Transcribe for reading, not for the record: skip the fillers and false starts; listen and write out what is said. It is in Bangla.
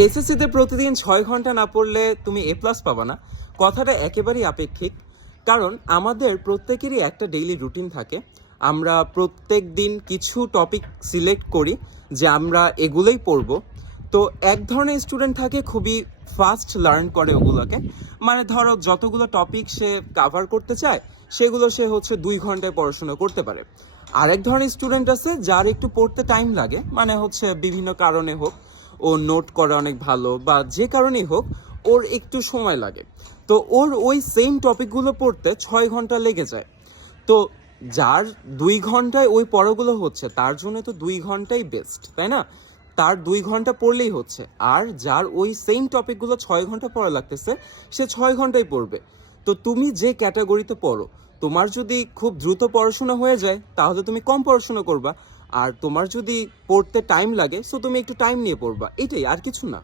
এসএসসিতে প্রতিদিন 6 ঘন্টা না পড়লে তুমি A+ পাবা না, কথাটা একেবারেই আপেক্ষিক। কারণ আমাদের প্রত্যেকেরই একটা ডেইলি রুটিন থাকে। আমরা প্রত্যেক দিন কিছু টপিক সিলেক্ট করি যে আমরা এগুলোই পড়ব। তো এক ধরনের স্টুডেন্ট থাকে খুবই ফাস্ট লার্ন করে ওগুলোকে, মানে ধরো যতগুলো টপিক সে কাভার করতে চায় সেগুলো সে 2 ঘন্টায় পড়াশোনা করতে পারে। আরেক ধরনের স্টুডেন্ট আছে যার একটু পড়তে টাইম লাগে, মানে বিভিন্ন কারণে হোক, ও নোট করে অনেক ভালো বা যে কারণেই হোক ওর একটু সময় লাগে। তো ওর ওই সেম টপিকগুলো পড়তে 6 ঘন্টা লেগে যায়। তো যার 2 ঘন্টায় ওই পড়াগুলো হচ্ছে তার জন্য তো 2 ঘন্টাই বেস্ট, তাই না? তার 2 ঘন্টা পড়লেই হচ্ছে। আর যার ওই সেম টপিকগুলো 6 ঘন্টা পড়া লাগতেছে সে 6 ঘন্টাই পড়বে। তো তুমি যে ক্যাটাগরিতে পড়ো, তোমার যদি খুব দ্রুত পড়াশোনা হয়ে যায় তাহলে তুমি কম পড়াশোনা করবা, আর তোমার যদি পড়তে টাইম লাগে সো তুমি একটু টাইম নিয়ে পড়বা, এটাই, আর কিছু না।